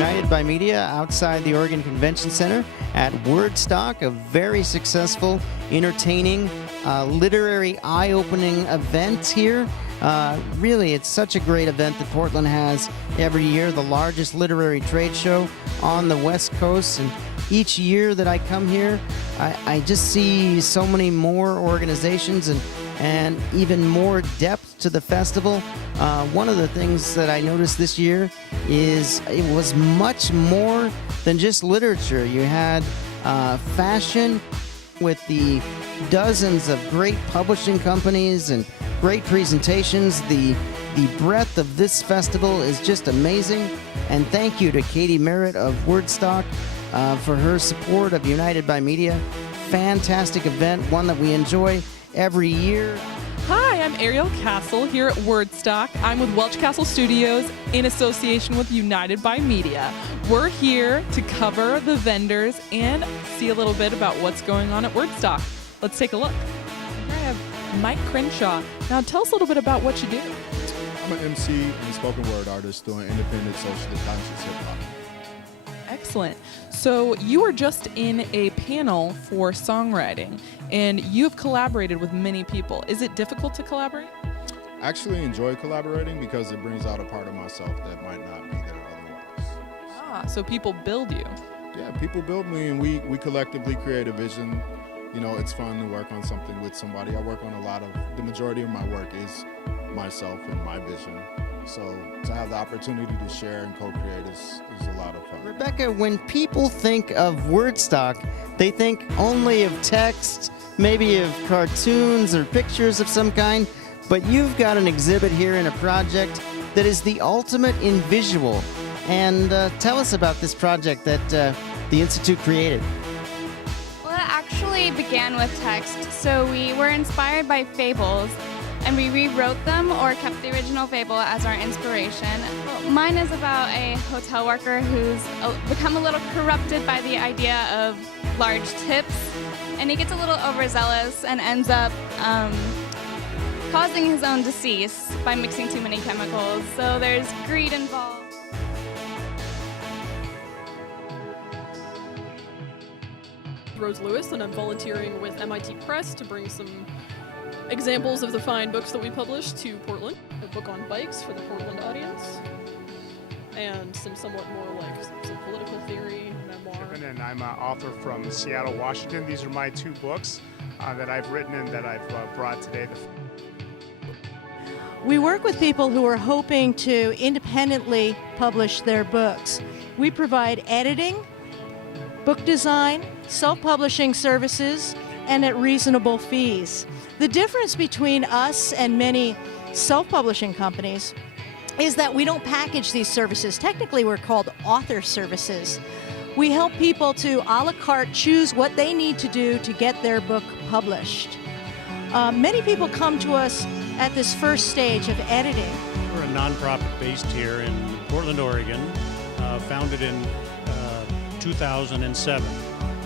United by Media outside the Oregon Convention Center at Wordstock, a very successful, entertaining, literary, eye-opening event here. Really, it's such a great event that Portland has every year, the largest literary trade show on the West Coast. And each year that I come here, I just see so many more organizations and even more depth to the festival. One of the things that I noticed this year is it was much more than just literature. You had fashion with the dozens of great publishing companies and great presentations. The breadth of this festival is just amazing. And thank you to Katie Merritt of Wordstock for her support of United by Media. Fantastic event, one that we enjoy every year. Hi, I'm Ariel Castle here at Wordstock. I'm with Welch Castle Studios in association with United by Media. We're here to cover the vendors and see a little bit about what's going on at Wordstock. Let's take a look. Here I have Mike Crenshaw. Now tell us a little bit about what you do. I'm an MC and spoken word artist doing independent socially conscious hip hop. Excellent. So you were just in a panel for songwriting, and you've collaborated with many people. Is it difficult to collaborate? I actually enjoy collaborating because it brings out a part of myself that might not be there otherwise. So people build you. Yeah, people build me and we collectively create a vision. You know, it's fun to work on something with somebody. I work on the majority of my work is myself and my vision. So to have the opportunity to share and co-create is a lot of fun. Rebecca, when people think of Wordstock, they think only of text, maybe of cartoons or pictures of some kind, but you've got an exhibit here in a project that is the ultimate in visual. And tell us about this project that the Institute created. Well, it actually began with text. So we were inspired by fables, and we rewrote them or kept the original fable as our inspiration. Well, mine is about a hotel worker who's become a little corrupted by the idea of large tips, and he gets a little overzealous and ends up causing his own decease by mixing too many chemicals. So there's greed involved. Rose Lewis, and I'm volunteering with MIT Press to bring some examples of the fine books that we publish to Portland. A book on bikes for the Portland audience, and some somewhat more like some political theory, memoir. And I'm an author from Seattle, Washington. These are my two books that I've written and that I've brought today. We work with people who are hoping to independently publish their books. We provide editing, book design, self-publishing services, and at reasonable fees. The difference between us and many self-publishing companies is that we don't package these services. Technically, we're called author services. We help people to a la carte choose what they need to do to get their book published. Many people come to us at this first stage of editing. We're a nonprofit based here in Portland, Oregon, founded in 2007.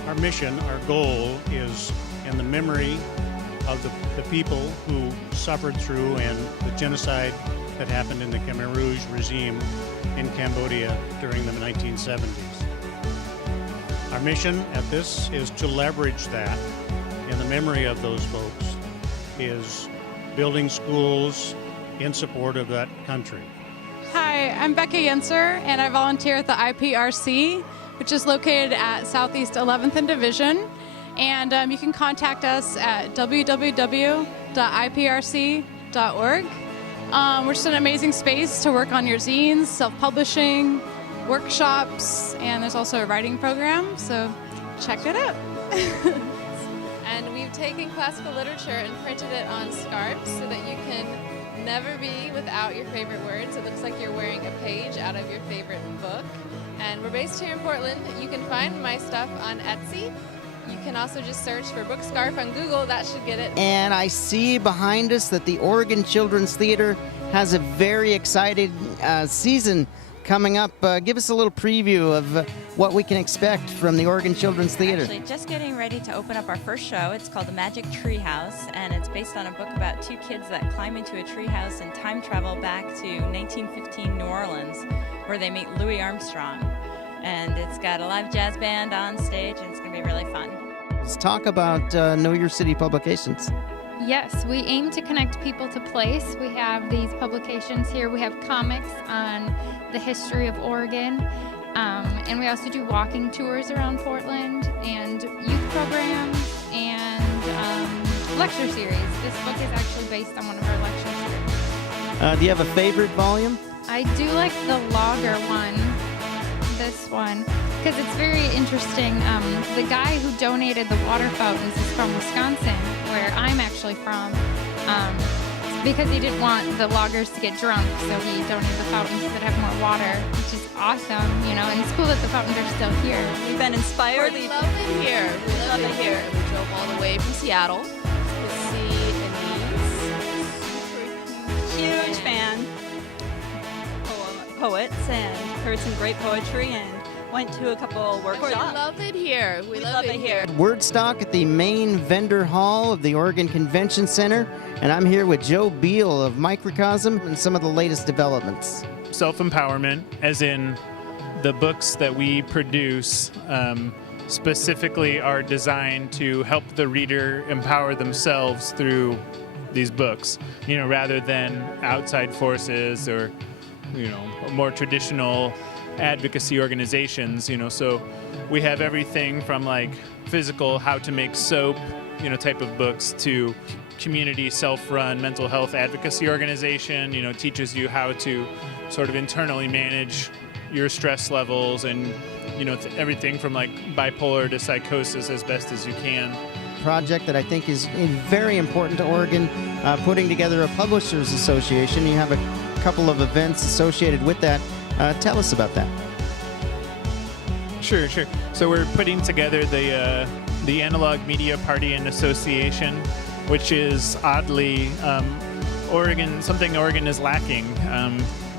Our mission, our goal is in the memory of the people who suffered through and the genocide that happened in the Khmer Rouge regime in Cambodia during the 1970s. Our mission at this is to leverage that in the memory of those folks, is building schools in support of that country. Hi, I'm Becca Yenser, and I volunteer at the IPRC, which is located at Southeast 11th and Division. And you can contact us at www.iprc.org. We're just an amazing space to work on your zines, self-publishing, workshops, and there's also a writing program, so check it out. And we've taken classical literature and printed it on scarps so that you can never be without your favorite words. It looks like you're wearing a page out of your favorite book. And we're based here in Portland. You can find my stuff on Etsy. You can also just search for Book Scarf on Google. That should get it. And I see behind us that the Oregon Children's Theater has a very exciting season coming up. Give us a little preview of what we can expect from the Oregon Children's Theater. Actually, just getting ready to open up our first show. It's called The Magic Tree House, and it's based on a book about two kids that climb into a tree house and time travel back to 1915 New Orleans, where they meet Louis Armstrong. And it's got a live jazz band on stage, and it's going to be really fun. Let's talk about Know Your City publications. Yes, we aim to connect people to place. We have these publications here. We have comics on the history of Oregon, and we also do walking tours around Portland and youth programs and lecture series. This book is actually based on one of our lecture series. Do you have a favorite volume? I do like the logger one, this one, because it's very interesting. The guy who donated the water fountains is from Wisconsin, where I'm actually from, because he didn't want the loggers to get drunk, so he donated the fountains that have more water, which is awesome, you know, and it's cool that the fountains are still here. We've been inspired. We love it here. We love it here. We drove all the way from Seattle to see Anise. Huge fan. Poets, and heard some great poetry, and went to a couple workshops. We love it here. We love it here. Wordstock at the main vendor hall of the Oregon Convention Center, and I'm here with Joe Beal of Microcosm and some of the latest developments. Self-empowerment, as in the books that we produce specifically are designed to help the reader empower themselves through these books, you know, rather than outside forces or, you know, more traditional advocacy organizations, you know. So we have everything from like physical how to make soap, you know, type of books, to community self-run mental health advocacy organization, you know, teaches you how to sort of internally manage your stress levels, and, you know, everything from like bipolar to psychosis as best as you can. Project that I think is very important to Oregon, putting together a publishers association. You have a couple of events associated with that. Tell us about that. Sure. So we're putting together the Analog Media Party and Association, which is oddly something Oregon is lacking,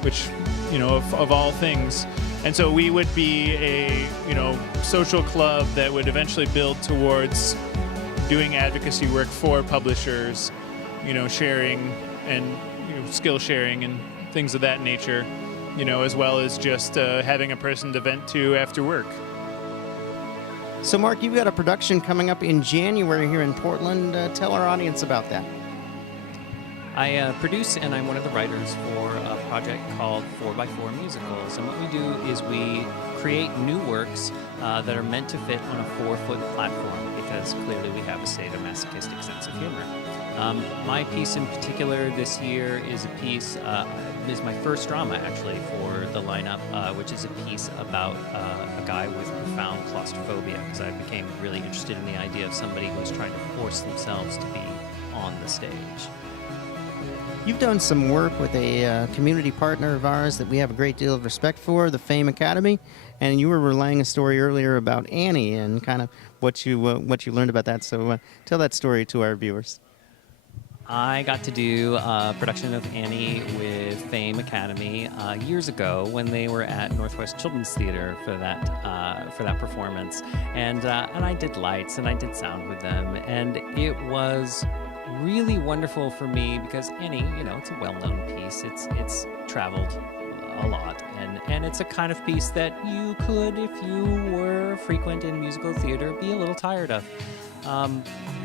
which, you know, of all things. And so we would be a, you know, social club that would eventually build towards doing advocacy work for publishers, you know, sharing and, you know, skill sharing and things of that nature, you know, as well as just having a person to vent to after work. So, Mark, you've got a production coming up in January here in Portland. Tell our audience about that. I produce, and I'm one of the writers for a project called 4x4 Musicals. And what we do is we create new works that are meant to fit on a 4-foot platform, because clearly we have a sadomasochistic sense of humor. My piece in particular this year is a piece, is my first drama actually for the lineup, which is a piece about a guy with profound claustrophobia, because I became really interested in the idea of somebody who was trying to force themselves to be on the stage. You've done some work with a community partner of ours that we have a great deal of respect for, the Fame Academy, and you were relaying a story earlier about Annie and kind of what you learned about that. So tell that story to our viewers. I got to do a production of Annie with Fame Academy years ago when they were at Northwest Children's Theater for that performance, and I did lights and I did sound with them, and it was really wonderful for me because Annie, you know, it's a well-known piece. It's traveled a lot, and it's a kind of piece that you could, if you were frequent in musical theater, be a little tired of.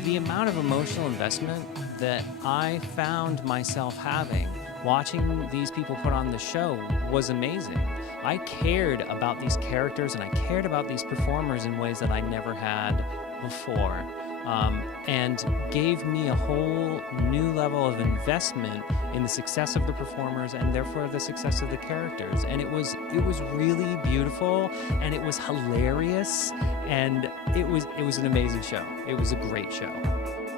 The amount of emotional investment that I found myself having watching these people put on the show was amazing. I cared about these characters and I cared about these performers in ways that I never had before. And gave me a whole new level of investment in the success of the performers and therefore the success of the characters. And it was really beautiful, and it was hilarious, and it was an amazing show. It was a great show.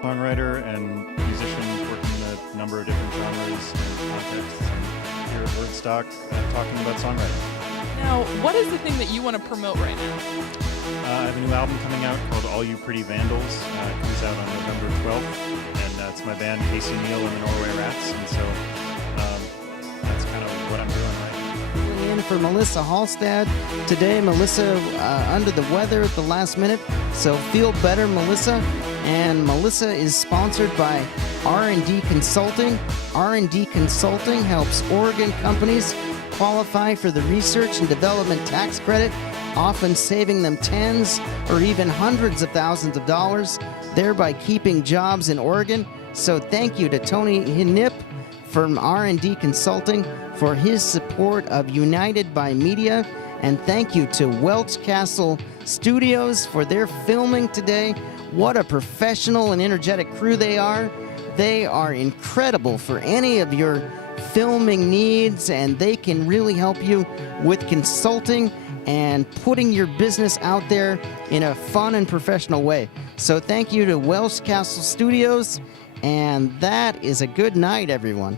Songwriter and musician working in a number of different genres and contexts, and here at Wordstock talking about songwriting. Now, what is the thing that you want to promote right now? I have a new album coming out called All You Pretty Vandals. It comes out on November 12th, and it's my band Casey Neal and the Norway Rats, and so that's kind of what I'm doing right now. In for Melissa Hallstad today. Melissa under the weather at the last minute, so feel better, Melissa. And Melissa is sponsored by R&D Consulting. R&D Consulting helps Oregon companies qualify for the research and development tax credit, often saving them tens or even hundreds of thousands of dollars, thereby keeping jobs in Oregon. So thank you to Tony Hinnip from R&D Consulting for his support of United by Media. And thank you to Welch Castle Studios for their filming today. What a professional and energetic crew they are. They are incredible for any of your filming needs, and they can really help you with consulting and putting your business out there in a fun and professional way. So thank you to Welch Castle Studios, and that is a good night, everyone.